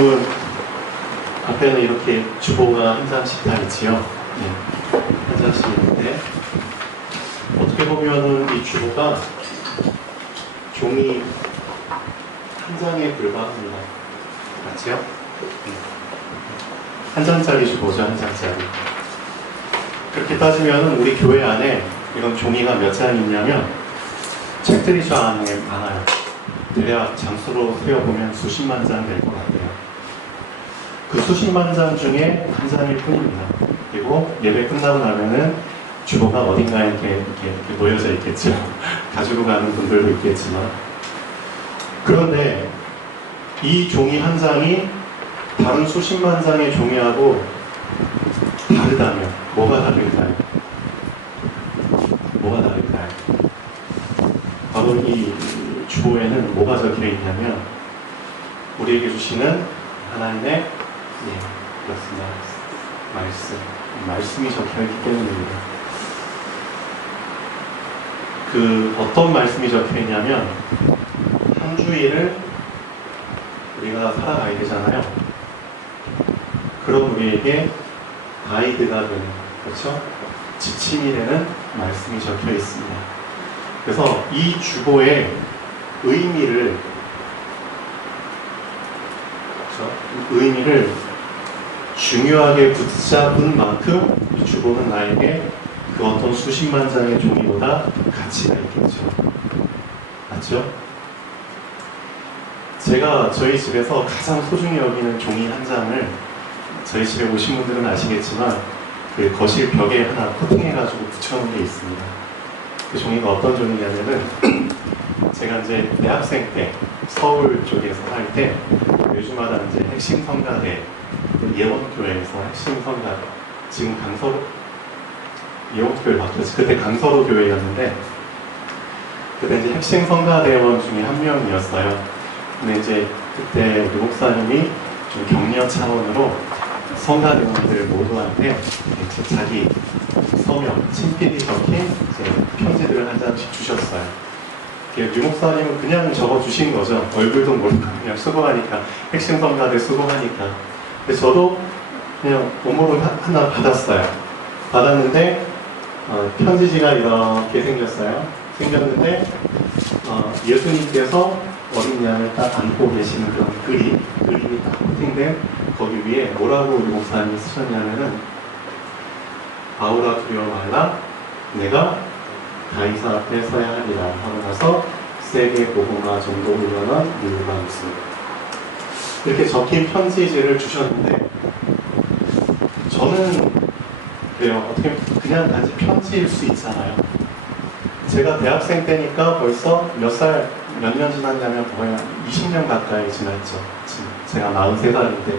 여러분 앞에는 이렇게 주보가 한 장씩 다 있지요. 네, 한 장씩 있는데 어떻게 보면은 이 주보가 종이 한 장에 불과합니다. 맞죠? 네. 한 장짜리 주보죠, 한 장짜리. 그렇게 따지면 우리 교회 안에 이런 종이가 몇 장 있냐면 책들이 저 안에 많아요. 대략 장수로 세어보면 수십만 장 될 것 같아요. 그 수십만 장 중에 한 장일 뿐입니다. 그리고 예배 끝나고 나면은 주보가 어딘가에 이렇게 놓여져 있겠죠. 가지고 가는 분들도 있겠지만. 그런데 이 종이 한 장이 다른 수십만 장의 종이하고 다르다면 뭐가 다를까요? 뭐가 다를까요? 바로 이 주보에는 뭐가 적혀 있냐면 우리에게 주시는 하나님의 그렇습니다. 말씀이 적혀 있기 때문입니다. 그 어떤 말씀이 적혀 있냐면 한 주일을 우리가 살아가야 되잖아요. 그럼 우리에게 가이드가 되는, 그렇죠? 지침이 되는 말씀이 적혀 있습니다. 그래서 이 주보의 의미를, 그렇죠? 의미를 중요하게 붙잡은 만큼 이 주보는 나에게 그 어떤 수십만 장의 종이보다 가치가 있겠죠. 맞죠? 제가 저희 집에서 가장 소중히 여기는 종이 한 장을 저희 집에 오신 분들은 아시겠지만 그 거실 벽에 하나 코팅해가지고 붙여놓은 게 있습니다. 그 종이가 어떤 종이냐면은 제가 이제 대학생 때 서울 쪽에서 할 때 요즘마다 이제 핵심 성가대 예원교회에서 핵심 성가대, 지금 강서로 예원교회 바뀌었지. 그때 강서로 교회였는데 그때 이제 핵심 성가대원 중에 한 명이었어요. 근데 이제 그때 우리 목사님이 좀 격려 차원으로 성가대원들 모두한테 자기 서명, 친필이 적힌 이제 편지들을 한 장씩 주셨어요. 류 목사님은 그냥 적어주신 거죠. 얼굴도 모르고 그냥 수고하니까, 핵심 성가대 수고하니까. 근데 저도 그냥 몸으로 하나 받았어요. 받았는데 편지지가 이렇게 생겼어요. 생겼는데 예수님께서 어린 양을 딱 안고 계시는 그런 그림이 딱 코팅된 거기 위에 뭐라고 우리 목사님이 쓰셨냐면은 바울아 두려워 말라 내가 가이사 앞에 서야 하리라 하고 나서 세계 복음화 정도 훈련한 물방수 이렇게 적힌 편지지를 주셨는데 저는 그래요. 어떻게 그냥 단지 편지일 수 있잖아요. 제가 대학생 때니까 벌써 몇 년 지났냐면 거의 20년 가까이 지났죠. 제가 43살인데.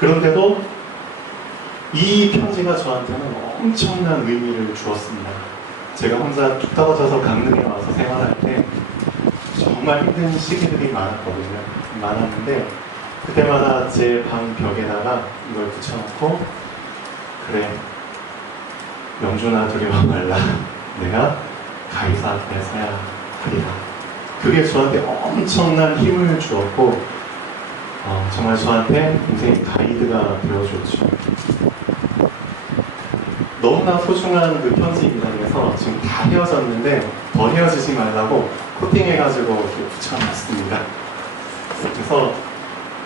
그런데도 이 편지가 저한테는 엄청난 의미를 주었습니다. 제가 혼자 뚝 떨어져서 강릉에 와서 생활할 때 정말 힘든 시기들이 많았는데 그때마다 제 방 벽에다가 이걸 붙여놓고 그래 영준아 두려워 말라 내가 가이사 앞에 서야 하리라. 그게 저한테 엄청난 힘을 주었고 정말 저한테 인생의 가이드가 되어줬죠. 너무나 소중한 그 편지입니다. 그래서 지금 다 헤어졌는데 더 헤어지지 말라고 코팅해가지고 이렇게 붙여놨습니다. 그래서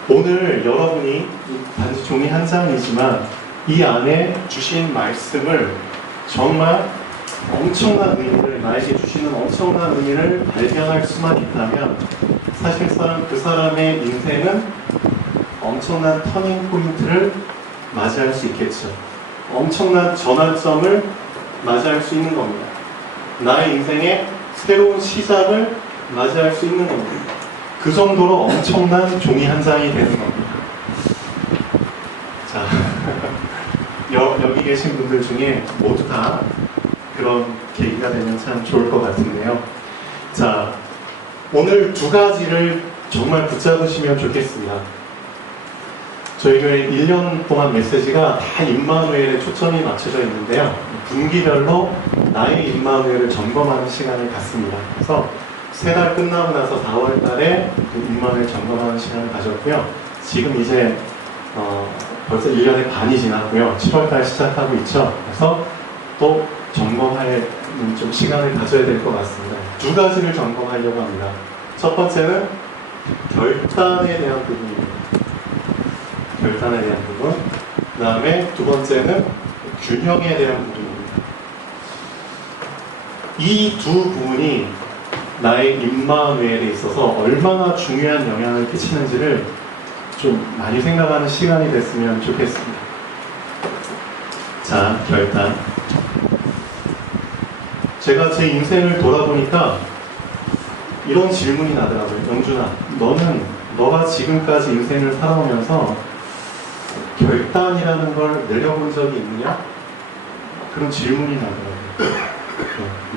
오늘 여러분이 단지 종이 한 장이지만 이 안에 주신 말씀을 정말 엄청난 의미를, 나에게 주시는 엄청난 의미를 발견할 수만 있다면 사실상 그 사람의 인생은 엄청난 터닝 포인트를 맞이할 수 있겠죠. 엄청난 전환점을 맞이할 수 있는 겁니다. 나의 인생의 새로운 시작을 맞이할 수 있는 겁니다. 그 정도로 엄청난 종이 한 장이 되는 겁니다. 자, 여기 계신 분들 중에 모두 다 그런 계기가 되면 참 좋을 것 같은데요. 자, 오늘 두 가지를 정말 붙잡으시면 좋겠습니다. 저희 교회 1년 동안 메시지가 다 임마누엘에 초점이 맞춰져 있는데요. 분기별로 나의 임마누엘을 점검하는 시간을 갖습니다. 그래서 3달 끝나고 나서 4월 달에 그 임마누엘 점검하는 시간을 가졌고요. 지금 이제 벌써 1년의 반이 지났고요. 7월달 시작하고 있죠. 그래서 또 점검할 좀 시간을 가져야 될 것 같습니다. 두 가지를 점검하려고 합니다. 첫 번째는 결단에 대한 부분입니다. 결단에 대한 부분. 그 다음에 두 번째는 균형에 대한 부분입니다. 이 두 부분이 나의 입마회에 있어서 얼마나 중요한 영향을 끼치는지를 좀 많이 생각하는 시간이 됐으면 좋겠습니다. 자, 결단. 제가 제 인생을 돌아보니까 이런 질문이 나더라고요. 영준아, 너가 지금까지 인생을 살아오면서 결단이라는 걸 내려본 적이 있느냐? 그런 질문이 나더라고요.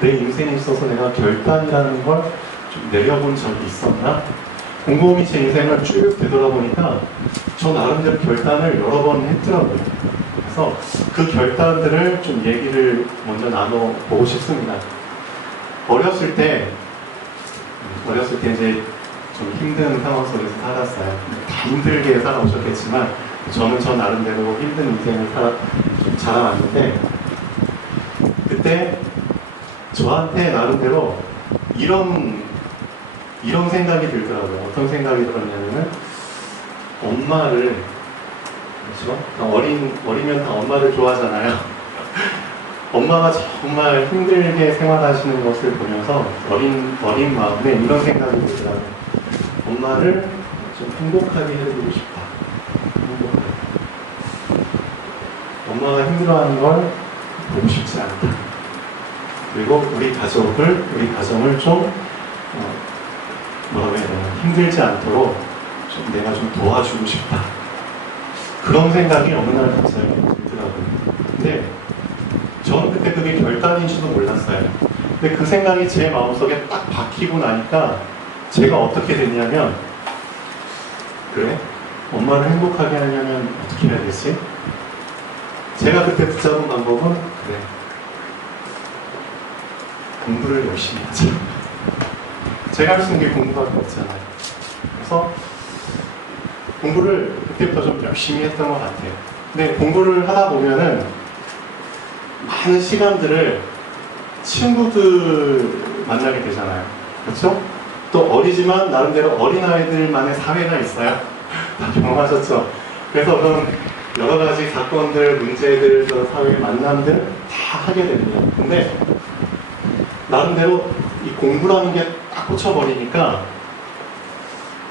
내 인생에 있어서 내가 결단이라는 걸 좀 내려본 적이 있었나? 곰곰이 제 인생을 쭉 되돌아보니까 저 나름대로 결단을 여러 번 했더라고요. 그래서 그 결단들을 좀 얘기를 먼저 나눠보고 싶습니다. 어렸을 때 이제 좀 힘든 상황 속에서 살았어요. 다 힘들게 살아오셨겠지만 저는 저 나름대로 힘든 인생을 좀 자라왔는데 그때 저한테 나름대로 이런 생각이 들더라고요. 어떤 생각이 들었냐면은 엄마를, 그렇죠? 어리면 다 엄마를 좋아하잖아요. 엄마가 정말 힘들게 생활하시는 것을 보면서 어린 마음에 이런 생각이 들더라고요. 엄마를 좀 행복하게 해주고 싶다. 행복하게. 엄마가 힘들어하는 걸 보고 싶지 않다. 그리고 우리 가정을 좀 뭐라고 해야 되나, 힘들지 않도록 내가 좀 도와주고 싶다. 그런 생각이 어느 날 갑자기 들더라고요. 근데 저는 그때 그게 결단인지도 몰랐어요. 근데 그 생각이 제 마음속에 딱 박히고 나니까 제가 어떻게 됐냐면, 그래? 엄마를 행복하게 하려면 어떻게 해야 되지? 제가 그때 붙잡은 방법은, 그래, 공부를 열심히 하자. 제가 할 수 있는 게 공부밖에 없잖아요. 그래서 공부를 그때부터 좀 열심히 했던 것 같아요. 근데 공부를 하다 보면은 많은 시간들을 친구들 만나게 되잖아요. 그렇죠? 또 어리지만 나름대로 어린아이들만의 사회가 있어요. 다 경험하셨죠? 그래서 그런 여러 가지 사건들, 문제들, 그런 사회 만남들 다 하게 됩니다. 근데 나름대로 이 공부라는 게 딱 꽂혀버리니까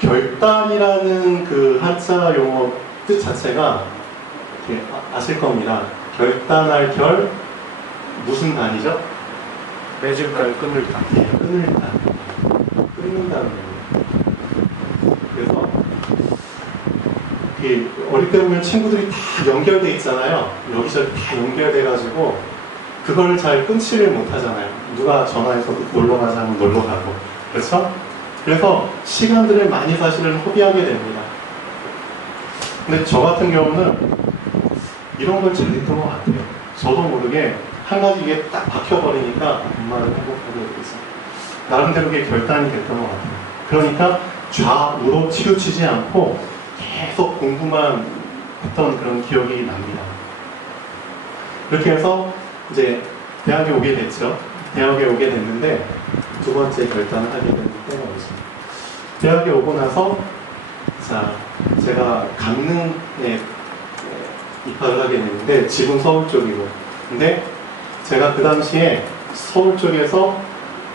결단이라는 그 한자 용어 뜻 자체가 아실 겁니다. 결단할 결, 무슨 단이죠? 맺을 걸 끊을 단. 네, 끊을 단. 끊는다는 거예요. 그래서 어릴 때 보면 친구들이 다 연결돼 있잖아요. 여기저기 다 연결돼가지고 그걸 잘 끊지를 못하잖아요. 누가 전화해서 놀러 가자 하면 놀러 가고. 그렇죠? 그래서 시간들을 많이 사실은 허비하게 됩니다. 근데 저 같은 경우는 이런 걸 잘했던 것 같아요. 저도 모르게 한 가지 이게 딱 박혀버리니까 엄마를 행복하게 되겠어. 나름대로 그게 결단이 됐던 것 같아요. 그러니까 좌우로 치우치지 않고 계속 공부만 했던 그런 기억이 납니다. 그렇게 해서 이제 대학에 오게 됐죠. 대학에 오게 됐는데 두 번째 결단을 하게 된 때가 있습니다. 대학에 오고 나서 제가 강릉에 입학을 하게 됐는데 집은 서울 쪽이고, 근데 제가 그 당시에 서울 쪽에서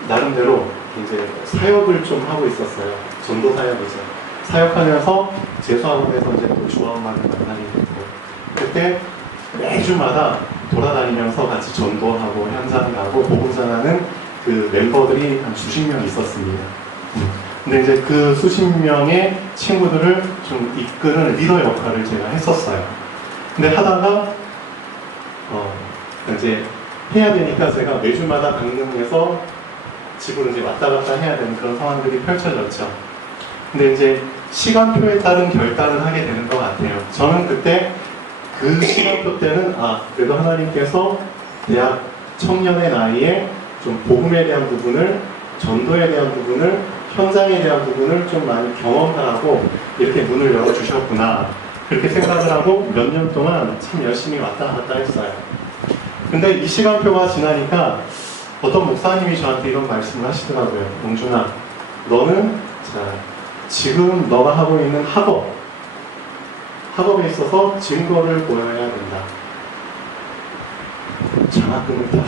나름대로 이제 사역을 좀 하고 있었어요. 전도 사역이죠. 사역하면서 재수학원에서 이제 또 주화음악을 만나게 됐고, 그때 매주마다 돌아다니면서 같이 전도하고 현장 가고 복음 전하는 그 멤버들이 한 수십 명 있었습니다. 근데 이제 그 수십 명의 친구들을 좀 이끄는 리더 역할을 제가 했었어요. 근데 하다가 이제 해야 되니까 제가 매주마다 강릉에서 집으로 이제 왔다 갔다 해야 되는 그런 상황들이 펼쳐졌죠. 근데 이제 시간표에 따른 결단을 하게 되는 것 같아요. 저는 그때 그 시간표 때는 그래도 하나님께서 대학 청년의 나이에 좀 복음에 대한 부분을, 전도에 대한 부분을, 현장에 대한 부분을 좀 많이 경험하라고 이렇게 문을 열어주셨구나. 그렇게 생각을 하고 몇 년 동안 참 열심히 왔다 갔다 했어요. 근데 이 시간표가 지나니까 어떤 목사님이 저한테 이런 말씀을 하시더라고요. 용준아, 너는 자, 지금 너가 하고 있는 학업에 있어서 증거를 보여야 된다. 장학금을 따라.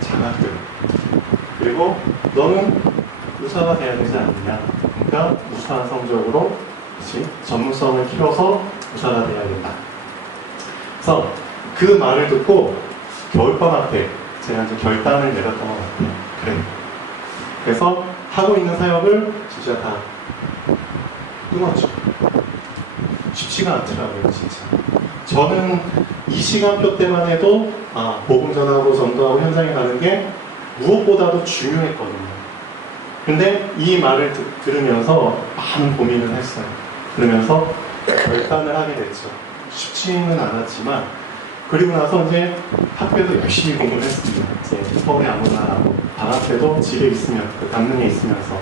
장학금. 그리고 너는 의사가 돼야 되지 않느냐. 그러니까 우수한 성적으로 전문성을 키워서 의사가 돼야 된다. 그래서 그 말을 듣고 겨울방학 때 제가 이제 결단을 내렸던 것 같아요. 그래. 그래서 하고 있는 사역을 진짜 다 끊었죠. 쉽지가 않더라고요, 진짜. 저는 이 시간표 때만 해도 복음 전하고 전도하고 현장에 가는 게 무엇보다도 중요했거든요. 근데 이 말을 들으면서 많은 고민을 했어요. 그러면서 결단을 하게 됐죠. 쉽지는 않았지만 그리고 나서 이제 학교에도 열심히 공부를 했습니다. 이제 서울에 아무나 하고 방학 때도 집에 있으면 그 강릉에 있으면서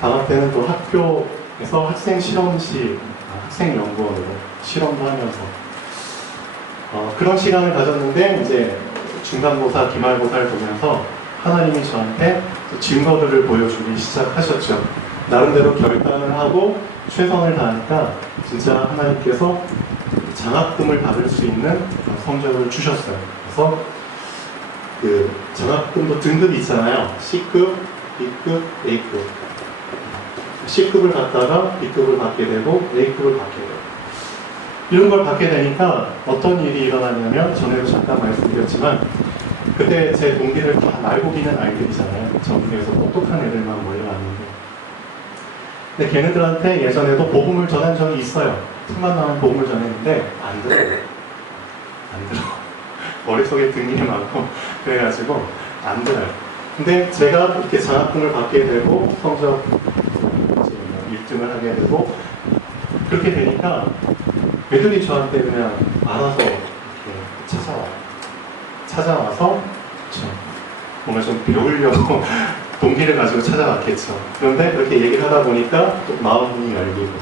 방학 때는 또 학교에서 학생 실험실 학생 연구원으로 실험도 하면서 그런 시간을 가졌는데 이제 중간고사, 기말고사를 보면서 하나님이 저한테 증거들을 보여주기 시작하셨죠. 나름대로 결단을 하고 최선을 다하니까 진짜 하나님께서 장학금을 받을 수 있는 성적을 주셨어요. 그래서 그 장학금도 등급이 있잖아요. C급, B급, A급. C급을 받다가 B급을 받게 되고 A급을 받게 되고 이런 걸 받게 되니까 어떤 일이 일어나냐면 전에도 잠깐 말씀드렸지만 그때 제 동기들 다 말고기는 아이들이잖아요. 전국에서 똑똑한 애들만 몰려왔는데 근데 걔네들한테 예전에도 복음을 전한 적이 있어요. 틈만 나면 복음을 전했는데 안 들어요. 안 들어. 머릿속에 든 일이 많고 그래가지고 안 들어요. 근데 제가 이렇게 장학금을 받게 되고 성적 1등을 하게 되고 그렇게 되니까 애들이 저한테 그냥 알아서 이렇게 찾아와서 뭔가 좀 배우려고 동기를 가지고 찾아왔겠죠. 그런데 그렇게 얘기를 하다 보니까 또 마음이 열리고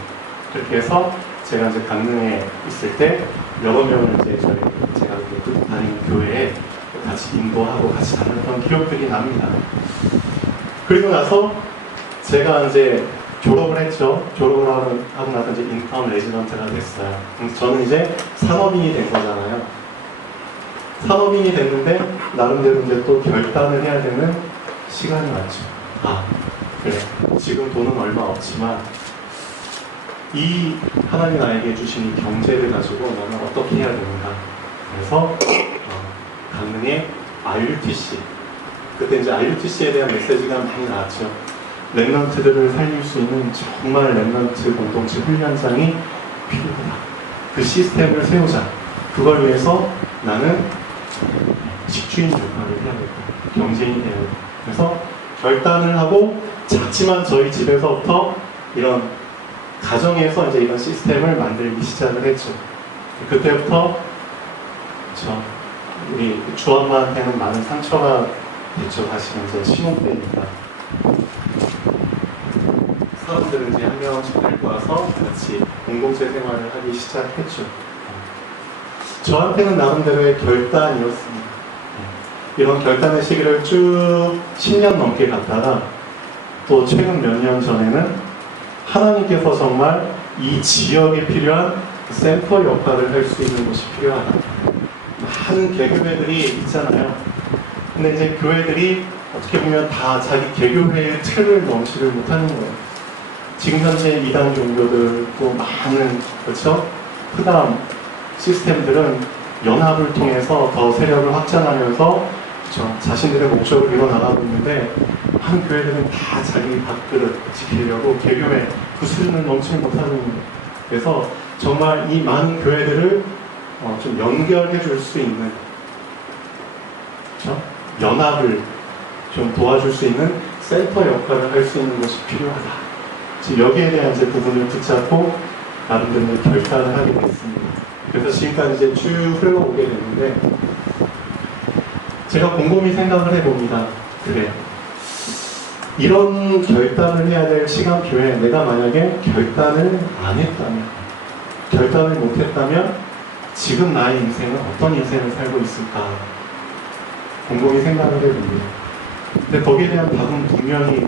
그렇게 해서 제가 이제 강릉에 있을 때 여러 명을 이제 제가 다니는 교회에 같이 인도하고 같이 다녔던 기억들이 납니다. 그리고 나서 제가 이제 졸업을 했죠. 졸업을 하고 나서 이제 인컴 레지던트가 됐어요. 저는 이제 산업인이 된 거잖아요. 산업인이 됐는데 나름대로 이제 또 결단을 해야 되는 시간이 왔죠. 그래. 지금 돈은 얼마 없지만 이 하나님 나에게 주신 이 경제를 가지고 나는 어떻게 해야 되는가. 그래서 강릉에 RUTC 그때 이제 RUTC에 대한 메시지가 많이 나왔죠. 랩런트들을 살릴 수 있는 정말 랩런트 공동체 훈련장이 필요하다. 그 시스템을 세우자. 그걸 위해서 나는 식주인 역할을 해야겠다. 경제인이 되야겠다. 그래서 결단을 하고 작지만 저희 집에서부터 이런 가정에서 이제 이런 시스템을 만들기 시작을 했죠. 그때부터 우리 주엄마한테는 많은 상처가 됐죠. 사실은 이제 신혼 때니까. 사람들은 이제 한 명씩 데리고 와서 같이 공동체 생활을 하기 시작했죠. 저한테는 나름대로의 결단이었습니다. 이런 결단의 시기를 쭉 10년 넘게 갔다가 또 최근 몇 년 전에는 하나님께서 정말 이 지역에 필요한 센터 역할을 할 수 있는 곳이 필요하다. 많은 개교회들이 있잖아요. 근데 이제 교회들이 어떻게 보면 다 자기 개교회의 틀을 넘지를 못하는 거예요. 지금 현재 이단 종교들 또 많은 그렇죠? 흑암 시스템들은 연합을 통해서 더 세력을 확장하면서 자신들의 목적을 이뤄나가고 있는데 한 교회들은 다 자기 밥그릇 지키려고 개교회 그 수준을 넘지 못하는 거예요. 그래서 정말 이 많은 교회들을 좀 연결해 줄 수 있는 그렇죠? 연합을 좀 도와줄 수 있는 센터 역할을 할 수 있는 것이 필요하다. 지금 여기에 대한 이제 부분을 붙잡고 나름대로 결단을 하게 됐습니다. 그래서 지금까지 이제 쭉 흘러오게 됐는데 제가 곰곰이 생각을 해봅니다. 그래. 이런 결단을 해야 될 시간표에 내가 만약에 결단을 안 했다면, 결단을 못 했다면 지금 나의 인생은 어떤 인생을 살고 있을까 곰곰이 생각을 해봅니다. 근데 거기에 대한 답은 분명히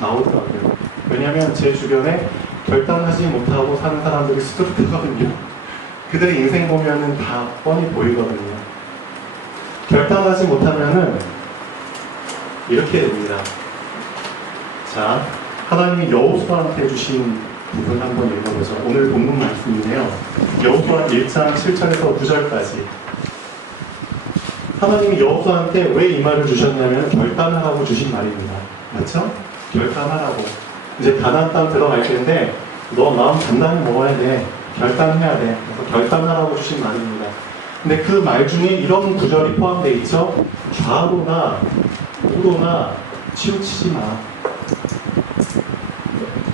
나오더라고요. 왜냐하면 제 주변에 결단하지 못하고 사는 사람들이 수두룩하거든요. 그들의 인생 보면은 다 뻔히 보이거든요. 결단하지 못하면은 이렇게 됩니다. 자, 하나님이 여호수아한테 주신 부분 한번 읽어보죠. 오늘 본문 말씀인데요. 여호수아 1장 7절에서 9절까지. 하나님이 여호수아한테 왜 이 말을 주셨냐면 결단을 하고 주신 말입니다. 맞죠? 결단하라고. 이제 가나안 땅 들어갈 텐데 너 마음 단단히 먹어야 돼. 결단해야 돼. 그래서 결단하라고 주신 말입니다. 근데 그 말 중에 이런 구절이 포함되어 있죠. 좌로나 우로나 치우치지 마.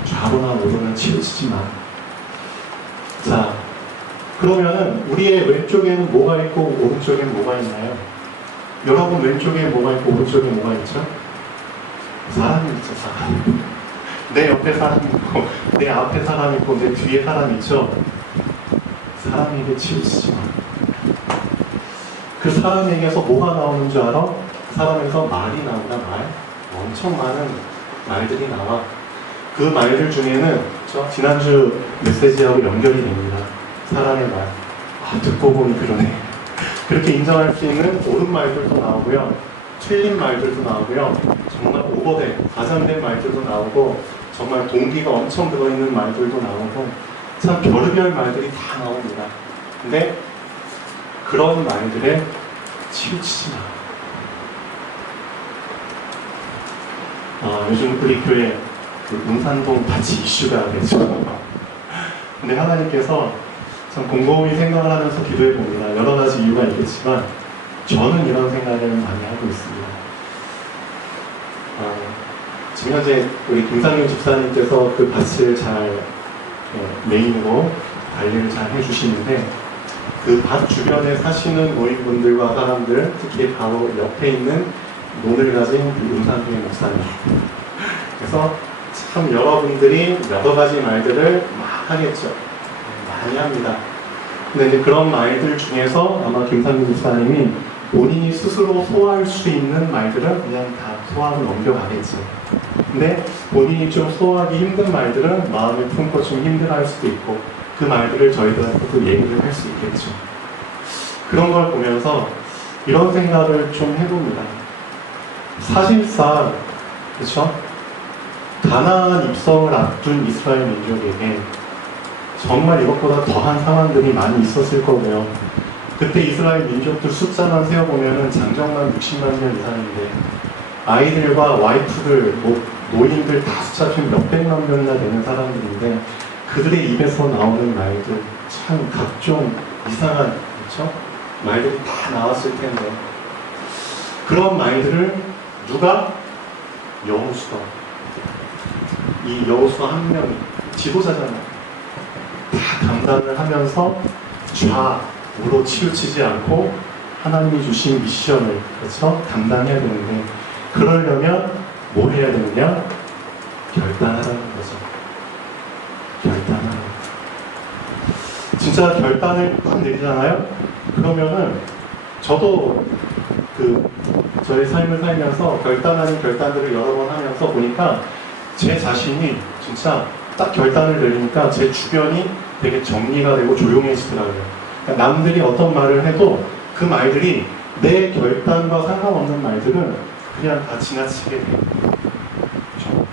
좌로나 우로나 치우치지 마. 자, 그러면은 우리의 왼쪽에는 뭐가 있고 오른쪽에는 뭐가 있나요? 여러분 왼쪽에 뭐가 있고 오른쪽에 뭐가 있죠? 사람이 있죠, 사람. 내 옆에 사람 있고 내 앞에 사람 있고 내 뒤에 사람 있죠? 사람에게 치우치지 마. 그 사람에게서 뭐가 나오는 줄 알아? 사람에서 말이 나온다, 말. 엄청 많은 말들이 나와. 그 말들 중에는 지난주 메시지하고 연결이 됩니다. 사람의 말. 아, 듣고 보니 그러네. 그렇게 인정할 수 있는 옳은 말들도 나오고요. 틀린 말들도 나오고요. 정말 오버된, 과장된 말들도 나오고 정말 동기가 엄청 들어있는 말들도 나오고 참 별의별 말들이 다 나옵니다. 근데 그런 말들에 치우치지 마. 요즘 우리 교회 그 운산동 같이 이슈가 되죠. 근데 하나님께서 참 곰곰이 생각을 하면서 기도해 봅니다. 여러 가지 이유가 있겠지만 저는 이런 생각을 많이 하고 있습니다. 지금 현재 우리 김상윤 집사님께서 그 밭을 잘 메인으로 관리를 잘 해주시는데 그 밭 주변에 사시는 노인분들과 사람들, 특히 바로 옆에 있는 논을 가진 운산교회 목사님. 그래서 참 여러분들이 여러 가지 말들을 막 하겠죠. 많이 합니다. 근데 이제 그런 말들 중에서 아마 김상민 목사님이 본인이 스스로 소화할 수 있는 말들은 그냥 다 소화하고 넘겨가겠죠. 근데 본인이 좀 소화하기 힘든 말들은 마음에 품고 좀 힘들어할 수도 있고 그 말들을 저희들한테도 얘기를 할 수 있겠죠. 그런 걸 보면서 이런 생각을 좀 해봅니다. 사실상 그렇죠? 가나안 입성을 앞둔 이스라엘 민족에게 정말 이것보다 더한 상황들이 많이 있었을 거고요. 그때 이스라엘 민족들 숫자만 세어보면 장정만 60만 명 이상인데 아이들과 와이프들, 노인들 다 숫자 합치면 몇백만 명이나 되는 사람들인데 그들의 입에서 나오는 말들 참 각종 이상한 그렇죠? 말들이 다 나왔을 텐데 그런 말들을 누가? 여호수아. 이 여호수아 한 명이 지도자잖아요. 다 감당을 하면서 좌우로 치우치지 않고 하나님이 주신 미션을 그렇죠? 감당해야 되는데 그러려면 뭘 해야 되느냐? 결단하라는 거죠. 결단하라는 거. 진짜 결단을 딱 내리잖아요? 그러면은 저도 저의 삶을 살면서 결단하는 결단들을 여러 번 하면서 보니까 제 자신이 진짜 딱 결단을 내리니까 제 주변이 되게 정리가 되고 조용해지더라고요. 그러니까 남들이 어떤 말을 해도 그 말들이 내 결단과 상관없는 말들은 그냥 다 지나치게 돼요. 그렇죠?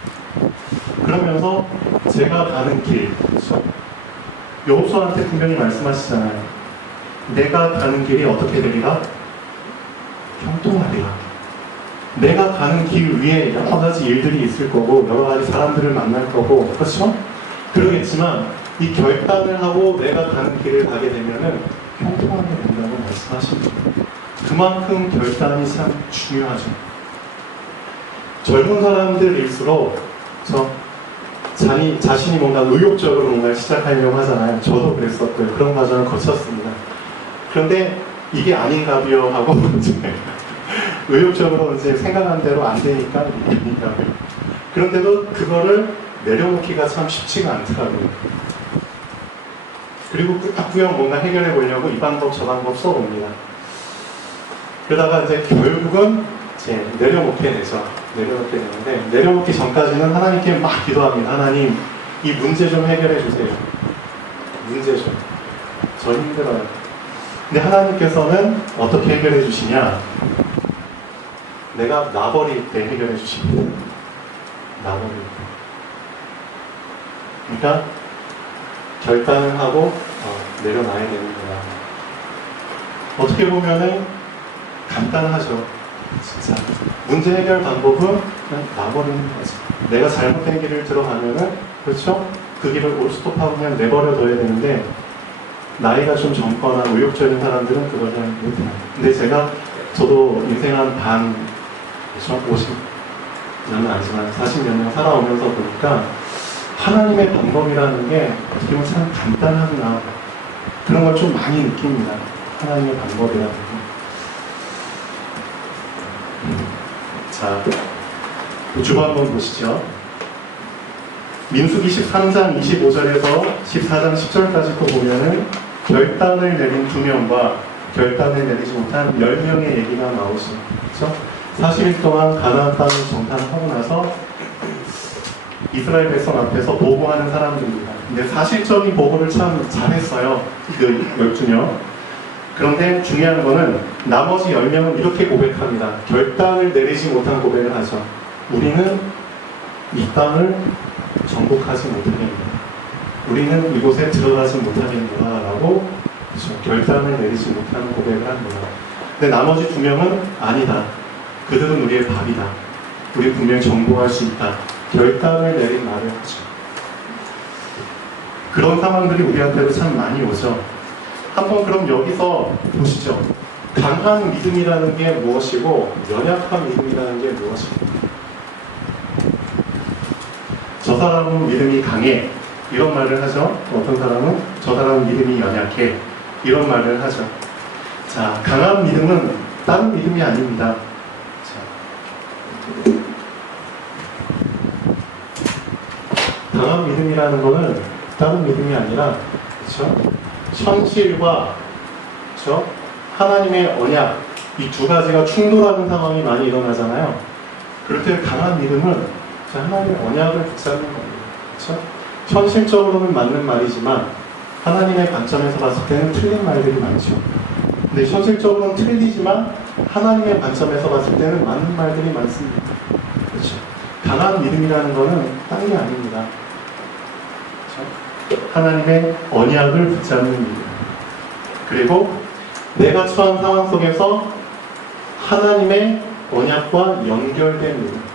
그러면서 제가 가는 길, 그렇죠? 여호수아한테 분명히 말씀하시잖아요. 내가 가는 길이 어떻게 되리라? 형통하리라. 내가 가는 길 위에 여러 가지 일들이 있을 거고 여러 가지 사람들을 만날 거고 그렇죠? 그러겠지만 이 결단을 하고 내가 가는 길을 가게 되면은 형통하게 된다고 말씀하십니다. 그만큼 결단이 참 중요하죠. 젊은 사람들일수록 자신이 뭔가 의욕적으로 뭔가를 시작하려고 하잖아요. 저도 그랬었고요. 그런 과정을 거쳤습니다. 그런데 이게 아닌가비요 하고 이제 의욕적으로 이제 생각한 대로 안 되니까 이게 아닌가비요. 그런데도 그거를 내려놓기가 참 쉽지가 않더라고요. 그리고 꾸역꾸역 뭔가 해결해 보려고 이 방법 저 방법 써봅니다. 그러다가 이제 결국은 이제 내려놓게 되죠. 내려놓게 되는데, 내려놓기 전까지는 하나님께 막 기도합니다. 하나님, 이 문제 좀 해결해 주세요. 문제 좀. 저 힘들어요. 근데 하나님께서는 어떻게 해결해 주시냐? 내가 나버릴 때 해결해 주십니다. 나버릴 때. 그러니까 결단을 하고 내려놔야 되는 거야. 어떻게 보면은 간단하죠. 진짜 문제 해결 방법은 그냥 놔버리는 거지. 내가 잘못된 길을 들어가면은, 그렇죠? 그 길을 올스톱하고 그냥 내버려둬야 되는데, 나이가 좀 젊거나 의욕적인 사람들은 그걸 그냥 못해요. 근데 저도 인생 한 반, 그렇죠? 50년은 아니지만 40몇 년 살아오면서 보니까 하나님의 방법이라는 게 어떻게 보면 참 간단하구나, 그런 걸 좀 많이 느낍니다. 하나님의 방법이라는 게. 자, 주보 한번 보시죠. 민수기 13장 25절에서 14장 10절까지 또 보면은 결단을 내린 2명과 결단을 내리지 못한 10명의 얘기가 나오죠. 그렇죠? 40일 동안 가나안 땅을 정탐하고 나서 이스라엘 백성 앞에서 보고하는 사람들입니다. 근데 사실적인 보고를 참 잘했어요. 그 12명. 그런데 중요한 거는 나머지 10명은 이렇게 고백합니다. 결단을 내리지 못한 고백을 하죠. 우리는 이 땅을 정복하지 못하겠노라. 우리는 이곳에 들어가지 못하겠노라 라고 결단을 내리지 못하는 고백을 합니다. 근데 나머지 2명은 아니다. 그들은 우리의 밥이다. 우리 분명히 정복할 수 있다. 결단을 내린 말을 하죠. 그런 상황들이 우리한테도 참 많이 오죠. 한번 그럼 여기서 보시죠. 강한 믿음이라는 게 무엇이고 연약한 믿음이라는 게 무엇입니까? 저 사람은 믿음이 강해, 이런 말을 하죠. 어떤 사람은 저 사람은 믿음이 연약해, 이런 말을 하죠. 자, 강한 믿음은 다른 믿음이 아닙니다. 자, 강한 믿음이라는 거는 다른 믿음이 아니라, 그렇죠? 현실과, 그렇죠? 하나님의 언약, 이 두 가지가 충돌하는 상황이 많이 일어나잖아요. 그럴 때 강한 믿음은 하나님의 언약을 붙잡는 겁니다. 그렇죠? 현실적으로는 맞는 말이지만 하나님의 관점에서 봤을 때는 틀린 말들이 많죠. 근데 현실적으로는 틀리지만 하나님의 관점에서 봤을 때는 맞는 말들이 많습니다. 그렇죠? 강한 믿음이라는 것은 딴 게 아닙니다. 그렇죠? 하나님의 언약을 붙잡는 믿음. 그리고 내가 처한 상황 속에서 하나님의 언약과 연결된 믿음.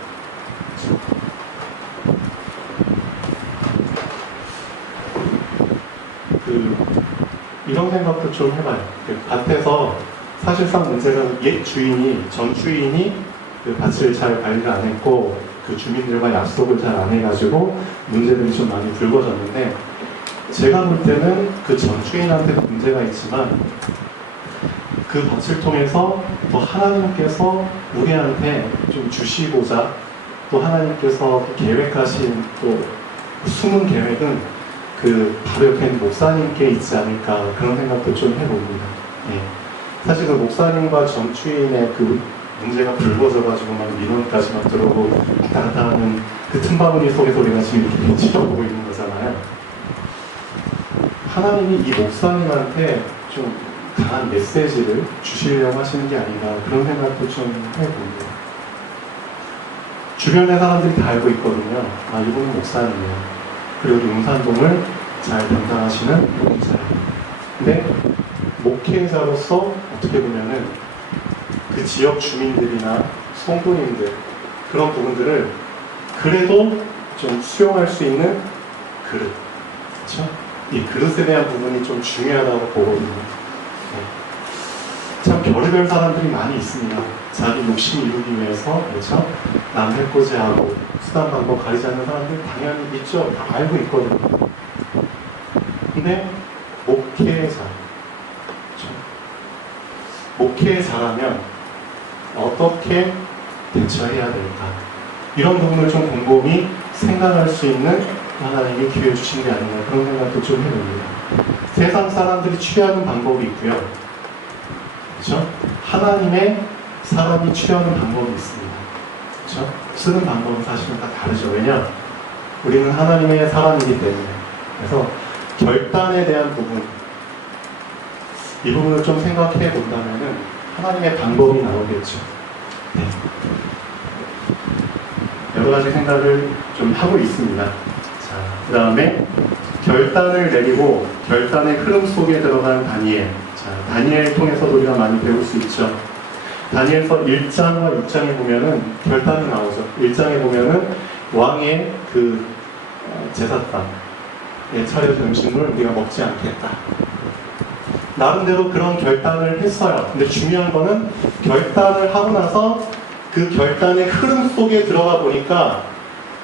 이런 생각도 좀 해봐요. 밭에서 사실상 문제가 옛 주인이, 전 주인이 그 밭을 잘 관리를 안 했고 그 주민들과 약속을 잘 안 해가지고 문제들이 좀 많이 불거졌는데, 제가 볼 때는 그 전 주인한테도 문제가 있지만 그 밭을 통해서 또 하나님께서 우리한테 좀 주시고자 또 하나님께서 계획하신 또 숨은 계획은 그 바로 옆에 있는 목사님께 있지 않을까, 그런 생각도 좀 해봅니다. 예. 사실 그 목사님과 정치인의 그 문제가 불거져가지고 막 민원까지 막 들어오고 왔다 갔다 하는 그 틈바구니 속에서 우리가 지금 이렇게 지켜보고 있는 거잖아요. 하나님이 이 목사님한테 좀 강한 메시지를 주시려고 하시는 게 아닌가, 그런 생각도 좀 해봅니다. 주변의 사람들이 다 알고 있거든요. 아, 이분은 목사님이에요. 그리고 용산동을 잘 담당하시는 목사님. 근데 목회자로서 어떻게 보면은 그 지역 주민들이나 성도님들, 그런 부분들을 그래도 좀 수용할 수 있는 그릇, 그렇죠? 이 그릇에 대한 부분이 좀 중요하다고 보거든요. 네. 참 별의별 사람들이 많이 있습니다. 자기 욕심 이루기 위해서, 그렇죠? 남 해코지하고 수단 방법 가리지 않는 사람들 당연히 있죠. 다 알고 있거든요. 근데 목회자, 그렇죠? 목회자라면 어떻게 대처해야 될까? 이런 부분을 좀 곰곰이 생각할 수 있는 하나님이 기회 주신 게 아닌가 그런 생각도 좀 해봅니다. 세상 사람들이 취하는 방법이 있고요. 그렇죠? 하나님의 사람이 취하는 방법이 있습니다. 그렇죠? 쓰는 방법은 사실은 다 다르죠. 왜냐? 우리는 하나님의 사람이기 때문에. 그래서 결단에 대한 부분, 이 부분을 좀 생각해 본다면은 하나님의 방법이 나오겠죠. 네. 여러 가지 생각을 좀 하고 있습니다. 자, 그 다음에 결단을 내리고 결단의 흐름 속에 들어간 다니엘. 자, 다니엘 통해서도 우리가 많이 배울 수 있죠. 다니엘서 1장과 6장에 보면은 결단이 나오죠. 1장에 보면은 왕의 그 제사상에 차려진 음식물 우리가 먹지 않겠다. 나름대로 그런 결단을 했어요. 근데 중요한 거는 결단을 하고 나서 그 결단의 흐름 속에 들어가 보니까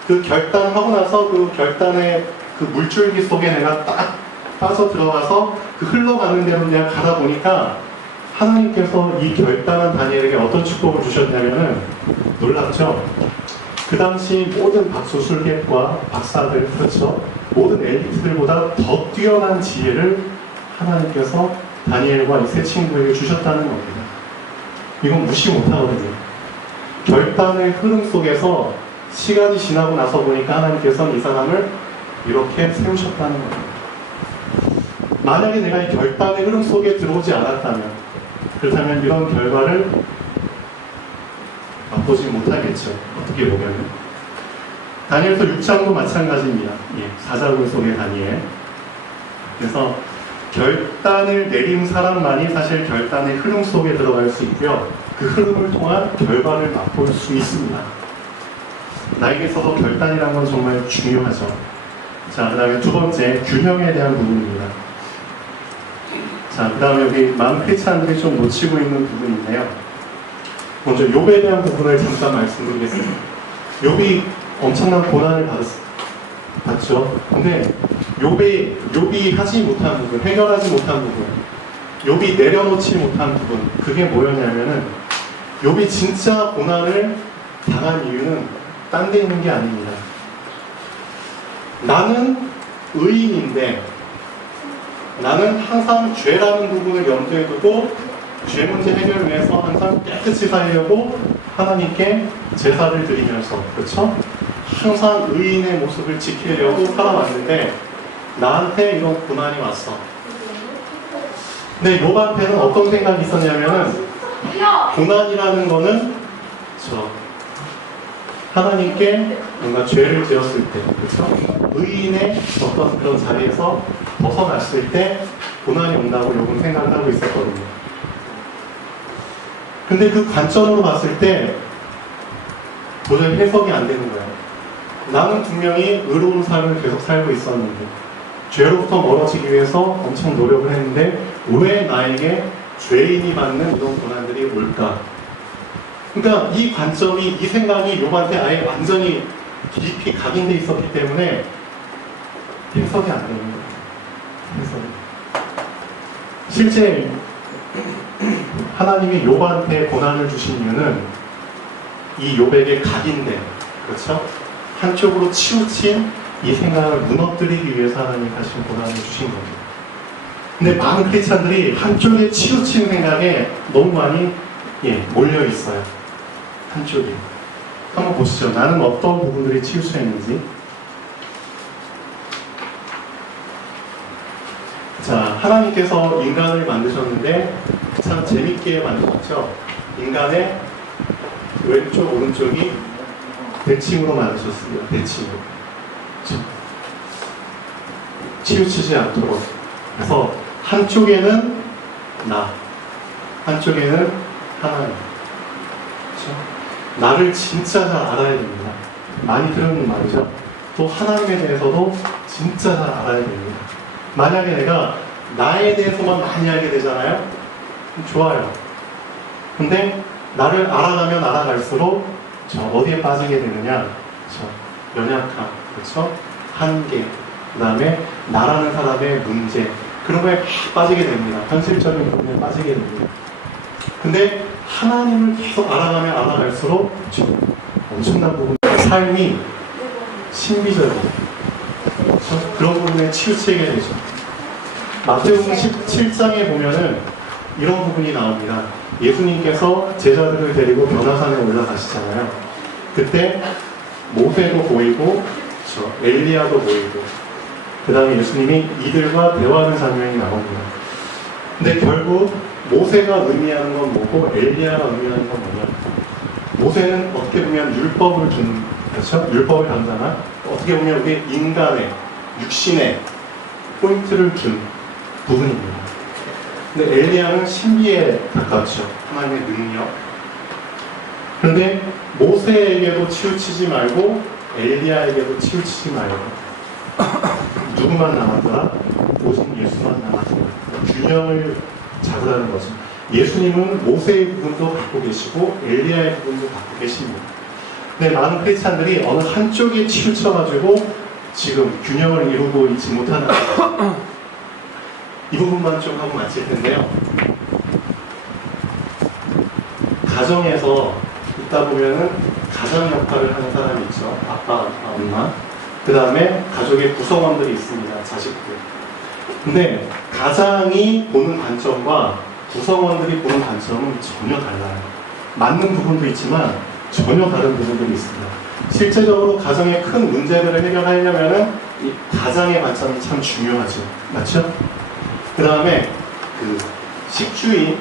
그 결단을 하고 나서 그 결단의 그 물줄기 속에 내가 딱 빠져 들어가서 그 흘러가는 대로 그냥 가다 보니까 하나님께서 이 결단한 다니엘에게 어떤 축복을 주셨냐면은 놀랍죠? 그 당시 모든 박수술객과 박사들, 그렇죠? 모든 엘리트들보다 더 뛰어난 지혜를 하나님께서 다니엘과 이 세 친구에게 주셨다는 겁니다. 이건 무시 못하거든요. 결단의 흐름 속에서 시간이 지나고 나서 보니까 하나님께서는 이 사람을 이렇게 세우셨다는 겁니다. 만약에 내가 이 결단의 흐름 속에 들어오지 않았다면, 그렇다면 이런 결과를 맛보지 못하겠죠. 어떻게 보면. 다니엘서 6장도 마찬가지입니다. 예, 사자굴 속의 다니엘. 그래서 결단을 내린 사람만이 사실 결단의 흐름 속에 들어갈 수 있고요. 그 흐름을 통한 결과를 맛볼 수 있습니다. 나에게 있어서 결단이라는 건 정말 중요하죠. 자, 그 다음에 두 번째, 균형에 대한 부분입니다. 자, 그 다음에 여기 많은 크리스찬들이 좀 놓치고 있는 부분인데요. 먼저 욥에 대한 부분을 잠깐 말씀드리겠습니다. 욥이 엄청난 고난을 받죠. 근데 욥이 하지 못한 부분, 해결하지 못한 부분, 욥이 내려놓지 못한 부분, 그게 뭐였냐면은 욥이 진짜 고난을 당한 이유는 딴 데 있는 게 아닙니다. 나는 의인인데 나는 항상 죄라는 부분을 염두에 두고 죄 문제 해결을 위해서 항상 깨끗이 살려고 하나님께 제사를 드리면서, 그렇죠? 항상 의인의 모습을 지키려고 살아왔는데 나한테 이런 고난이 왔어. 근데 욥한테는 어떤 생각이 있었냐면은 고난이라는 거는 하나님께 뭔가 죄를 지었을 때, 그렇죠? 의인의 어떤 그런 자리에서 벗어났을 때 고난이 온다고 욥은 생각을 하고 있었거든요. 근데 그 관점으로 봤을 때 도저히 해석이 안 되는 거예요. 나는 분명히 의로운 삶을 계속 살고 있었는데 죄로부터 멀어지기 위해서 엄청 노력을 했는데 왜 나에게 죄인이 받는 이런 고난들이 올까? 그러니까 이 관점이, 이 생각이 욥한테 아예 완전히 깊이 각인돼 있었기 때문에 해석이 안 되는 거예요. 해석이. 실제 하나님이 욥한테 고난을 주신 이유는 이 욥에게 각인된, 그렇죠? 한쪽으로 치우친 이 생각을 무너뜨리기 위해서 하나님이 하신 고난을 주신 겁니다. 근데 많은 크리스찬들이 한쪽에 치우친 생각에 너무 많이 몰려 있어요. 한쪽이. 한번 보시죠. 나는 어떤 부분들이 치우쳐 있는지. 자, 하나님께서 인간을 만드셨는데 참 재밌게 만드셨죠. 인간의 왼쪽, 오른쪽이 대칭으로 만드셨습니다. 대칭으로. 치우치지 않도록. 그래서 한쪽에는 나, 한쪽에는 하나님. 그렇죠? 나를 진짜 잘 알아야 됩니다. 많이 들은 말이죠. 또 하나님에 대해서도 진짜 잘 알아야 됩니다. 만약에 내가 나에 대해서만 많이 알게 되잖아요? 좋아요. 근데 나를 알아가면 알아갈수록 어디에 빠지게 되느냐? 연약함, 그렇죠? 한계, 그 다음에 나라는 사람의 문제, 그런 거에 빠지게 됩니다. 현실적인 부분에 빠지게 됩니다. 근데 하나님을 계속 알아가면 알아갈수록 엄청난 부분이 삶이 신비적이에요. 그렇죠? 그런 부분에 치우치게 되죠. 마태복음 17장에 보면은 이런 부분이 나옵니다. 예수님께서 제자들을 데리고 변화산에 올라가시잖아요. 그때 모세도 보이고, 그렇죠? 엘리야도 보이고, 그 다음에 예수님이 이들과 대화하는 장면이 나옵니다. 근데 결국 모세가 의미하는 건 뭐고 엘리야가 의미하는 건 뭐냐? 모세는 어떻게 보면 율법을 준, 그렇죠? 율법을 담당한, 어떻게 보면 우리 인간의 육신의 포인트를 준 부분입니다. 근데 엘리야는 신비에 가깝죠. 하나님의 능력. 그런데 모세에게도 치우치지 말고 엘리야에게도 치우치지 말고 누구만 남았더라? 오직 예수만 남았더라. 균형을 잡으라는 거죠. 예수님은 모세의 부분도 갖고 계시고 엘리야의 부분도 갖고 계십니다. 근데 많은 크리스찬들이 어느 한쪽에 치우쳐가지고 지금 균형을 이루고 있지 못하는 거예요. 이 부분만 좀 하고 마칠 텐데요. 가정에서 있다 보면은 가장 역할을 하는 사람이 있죠. 아빠, 엄마. 그 다음에 가족의 구성원들이 있습니다. 자식들. 근데 가장이 보는 관점과 구성원들이 보는 관점은 전혀 달라요. 맞는 부분도 있지만 전혀 다른 부분들이 있습니다. 실제적으로 가정의 큰 문제들을 해결하려면은 이 가장의 관점이 참 중요하죠. 맞죠? 그 다음에 그 식주인의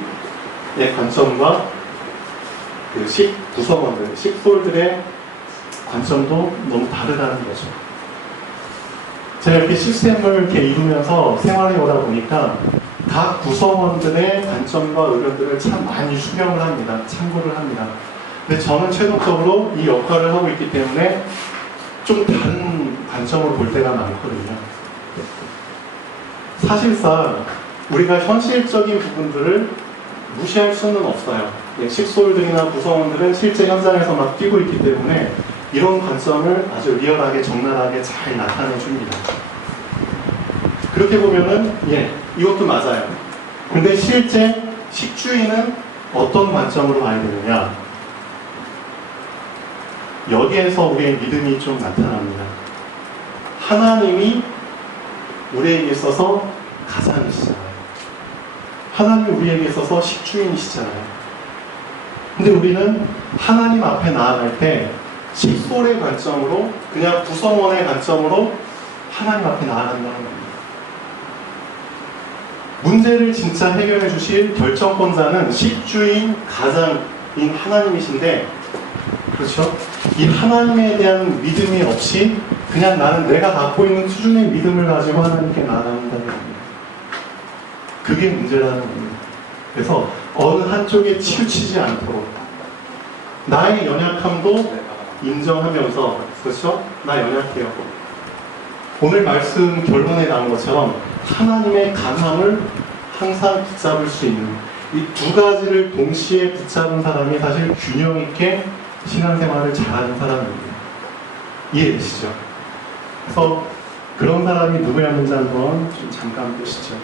관점과 그 구성원들, 식솔들의 관점도 너무 다르다는 거죠. 제가 이렇게 시스템을 이렇게 이루면서 생활해 오다 보니까 각 구성원들의 관점과 의견들을 참 많이 수렴을 합니다. 참고를 합니다. 근데 저는 최종적으로 이 역할을 하고 있기 때문에 좀 다른 관점으로 볼 때가 많거든요. 사실상 우리가 현실적인 부분들을 무시할 수는 없어요. 식솔들이나 구성원들은 실제 현장에서 막 뛰고 있기 때문에 이런 관점을 아주 리얼하게 적나라하게 잘 나타내 줍니다. 그렇게 보면은 이것도 맞아요. 근데 실제 식주인은 어떤 관점으로 봐야 되느냐? 여기에서 우리의 믿음이 좀 나타납니다. 하나님이 우리에게 있어서 가장이시잖아요. 하나님이 우리에게 있어서 식주인이시잖아요. 근데 우리는 하나님 앞에 나아갈 때 식솔의 관점으로, 그냥 구성원의 관점으로 하나님 앞에 나아간다는 겁니다. 문제를 진짜 해결해 주실 결정권자는 식주인, 가장인 하나님이신데, 그렇죠? 이 하나님에 대한 믿음이 없이 그냥 나는 내가 갖고 있는 수준의 믿음을 가지고 하나님께 나아간다는 겁니다. 그게 문제라는 겁니다. 그래서 어느 한쪽에 치우치지 않도록 나의 연약함도 인정하면서, 그렇죠? 나 연약해요. 오늘 말씀 결론에 나온 것처럼 하나님의 강함을 항상 붙잡을 수 있는 이 두 가지를 동시에 붙잡은 사람이 사실 균형 있게 신앙생활을 잘하는 사람입니다. 이해되시죠? 그래서 그런 사람이 누구였는지 한번 좀 잠깐 보시죠.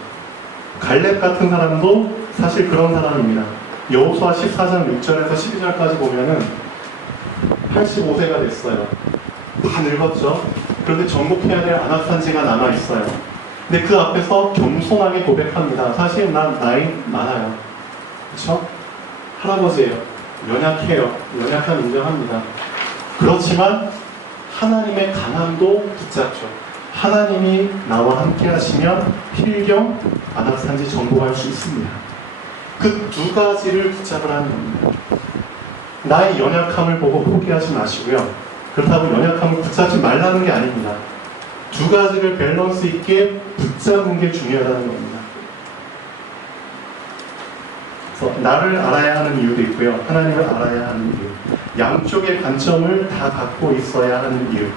갈렙 같은 사람도 사실 그런 사람입니다. 여호수아 14장 6절에서 12절까지 보면은 85세가 됐어요. 다 늙었죠. 그런데 정복해야 될 안악산지가 남아있어요. 근데 그 앞에서 겸손하게 고백합니다. 사실 난 나이 많아요. 그렇죠? 할아버지예요. 연약해요. 연약함 인정합니다. 그렇지만 하나님의 강함도 붙잡죠. 하나님이 나와 함께 하시면 필경 안악산지 정복할 수 있습니다. 그 두 가지를 붙잡으라는 겁니다. 나의 연약함을 보고 포기하지 마시고요. 그렇다고 연약함을 붙잡지 말라는 게 아닙니다. 두 가지를 밸런스 있게 붙잡는 게 중요하다는 겁니다. 그래서 나를 알아야 하는 이유도 있고요. 하나님을 알아야 하는 이유. 양쪽의 관점을 다 갖고 있어야 하는 이유.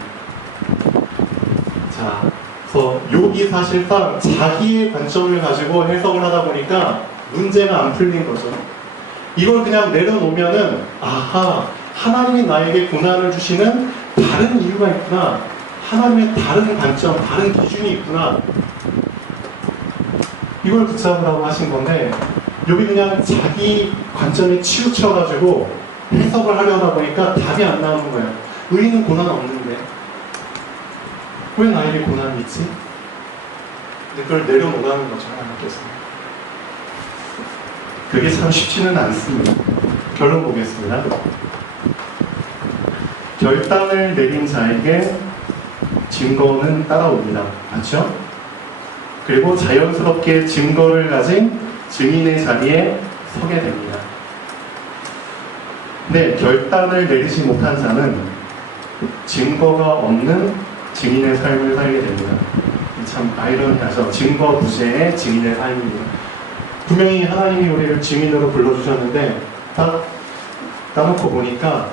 자, 그래서 욥이 사실상 자기의 관점을 가지고 해석을 하다 보니까 문제가 안 풀린 거죠. 이걸 그냥 내려놓으면은, 아하, 하나님이 나에게 고난을 주시는 다른 이유가 있구나. 하나님의 다른 관점, 다른 기준이 있구나. 이걸 붙잡으라고 하신 건데, 욥이 그냥 자기 관점에 치우쳐가지고 해석을 하려다 보니까 답이 안 나오는 거예요. 의인은 고난 없는데 왜 나에게 고난이 있지? 근데 그걸 내려놓으라는 거죠, 하나님께서. 그게 참 쉽지는 않습니다. 결론 보겠습니다. 결단을 내린 자에게 증거는 따라옵니다. 맞죠? 그리고 자연스럽게 증거를 가진 증인의 자리에 서게 됩니다. 근데 결단을 내리지 못한 자는 증거가 없는 증인의 삶을 살게 됩니다. 참 아이러니하죠. 증거 부재의 증인의 삶입니다. 분명히 하나님이 우리를 증인으로 불러주셨는데 딱 따놓고 보니까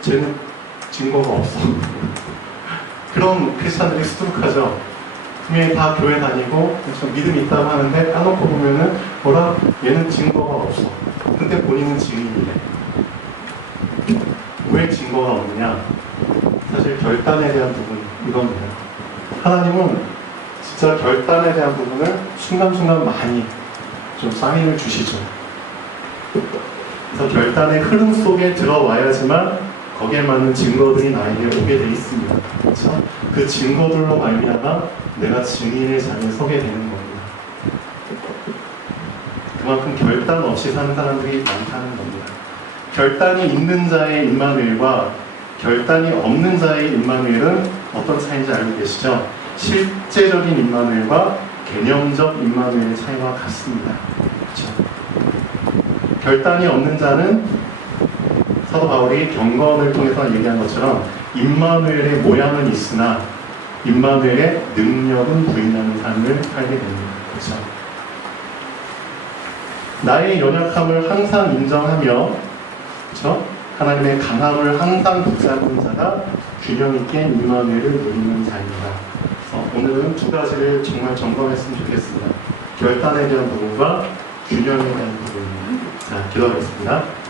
쟤는 증거가 없어. 그런 크리스찬들이 수두룩하죠. 분명히 다 교회 다니고 좀 믿음이 있다고 하는데 따놓고 보면은 뭐라? 얘는 증거가 없어. 근데 본인은 증인이래. 왜 증거가 없느냐? 사실 결단에 대한 부분 이겁니다. 하나님은 진짜 결단에 대한 부분을 순간순간 많이 좀 사인을 주시죠. 그래서 결단의 흐름 속에 들어와야지만 거기에 맞는 증거들이 나에게 오게 돼 있습니다. 그렇죠? 그 증거들로 말미암아 내가 증인의 자리에 서게 되는 겁니다. 그만큼 결단 없이 사는 사람들이 많다는 겁니다. 결단이 있는 자의 임마누엘과 결단이 없는 자의 임마누엘은 어떤 차이인지 알고 계시죠? 실제적인 임마누엘과 개념적 임마누엘의 차이와 같습니다. 그렇죠? 결단이 없는 자는 사도 바울이 경건을 통해서 얘기한 것처럼 임마누엘의 모양은 있으나 임마누엘의 능력은 부인하는 삶을 살게 됩니다. 그렇죠? 나의 연약함을 항상 인정하며, 그렇죠? 하나님의 강함을 항상 붙잡는 자가 균형 있게 임마누엘을 누리는 자입니다. 오늘은 두 가지를 정말 점검했으면 좋겠습니다. 결단에 대한 부분과 균형에 대한 부분입니다. 자, 기도하겠습니다.